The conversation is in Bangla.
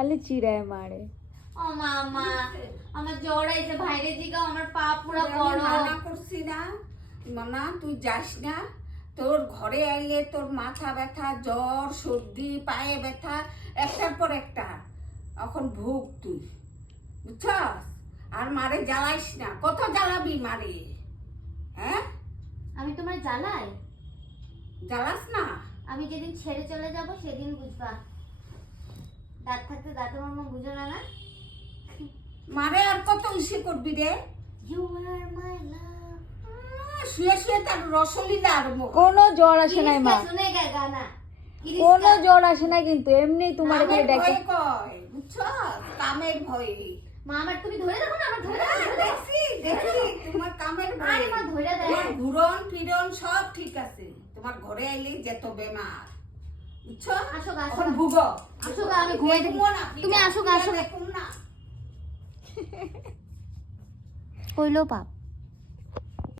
খালি চিড়ায় মারে। ও মামা আমার জ্বর আইছে, ভাইরে জিগাও, আমার পা পুরো গরম। মানা করছি না মানা, তুই যাস না। তোর ঘরে আইলে তোর মাথা ব্যথা, জ্বর, সর্দি, পায়ে ব্যথা, একটার পর একটা। এখন ভুগ তুই, বুঝছস? আর মারে জ্বালাইস না। কত জ্বালাবি মারে? হ্যাঁ, আমি তোমার জ্বালাই? জ্বালাস না। আমি যেদিন ছেড়ে চলে যাব সেদিন বুঝবা। দাঁত থাকতে দাঁতের মামা বুঝো না? না মারে আর কত ইসে করবি রে? ইউ আর মাই লাভ। শুয়ে শুয়ে তার রসলীলা আরম্ভ কর। কোনো জ্বর আসে নাই মা, শুনে গে গানা। কোনো জ্বর আসে না, কিন্তু এমনি তোমার এখানে কামের ডেকে ভয়ে কয়, বুঝছস? কামের ভয়ে। মা আমার তুমি ধরে দেখো না, আমার ধরে দেখো। দেখছি দেখছি তোমার কামের ভয়ে। আরে মা ধরে দেয়। তোমার ঘুরন ফিরন সব ঠিক আছে, তোমার ঘরে আইলেই যেত বেমার, বুঝছো? আসো গা, আসো এখন গা। ভুগো। আসো গা, আমি ঘুমাই থাকি। দেখবো না, তুমি আসো গা, আসো। দেখুন না। কইলো পাপ।